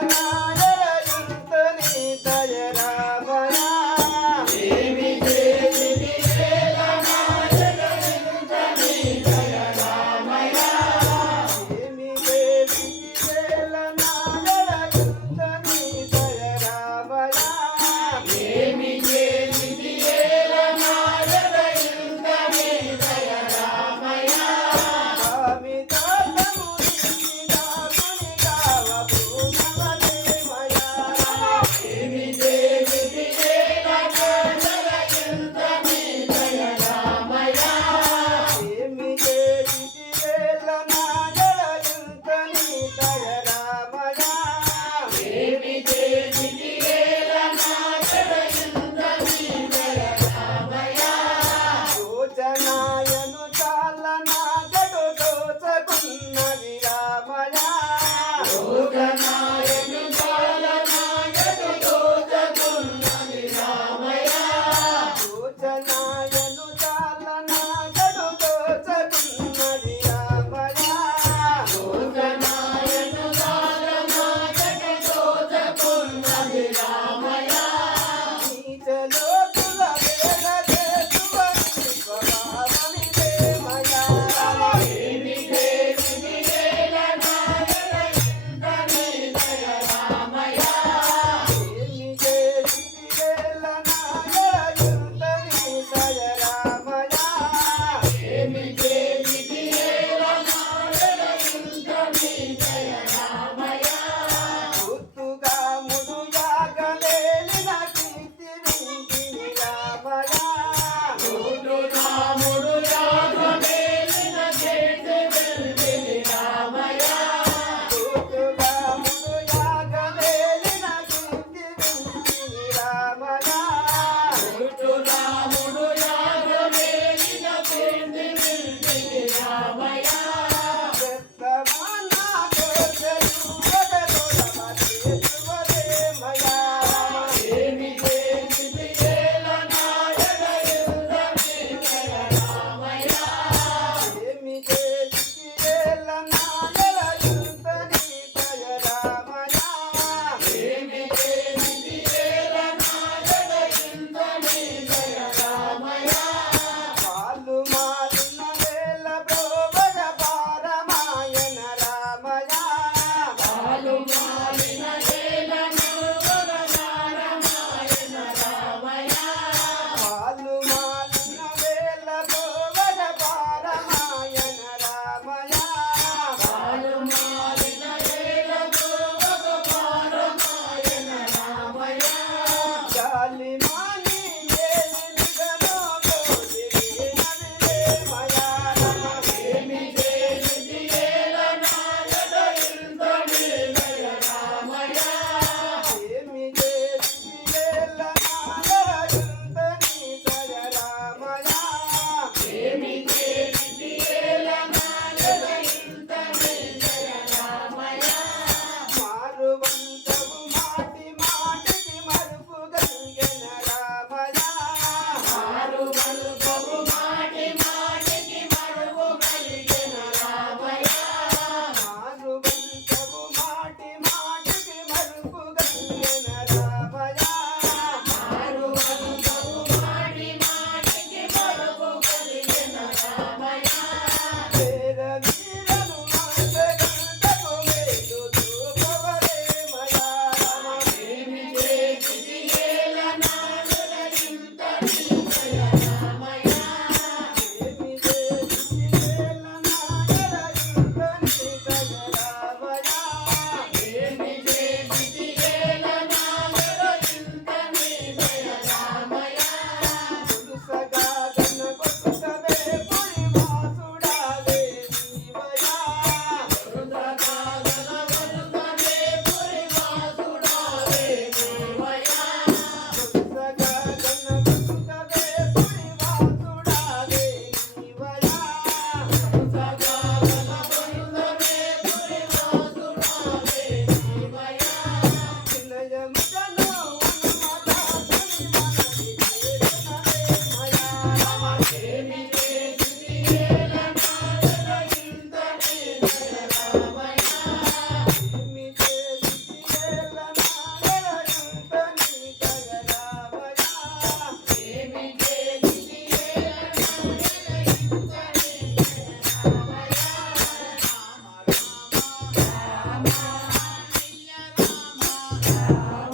na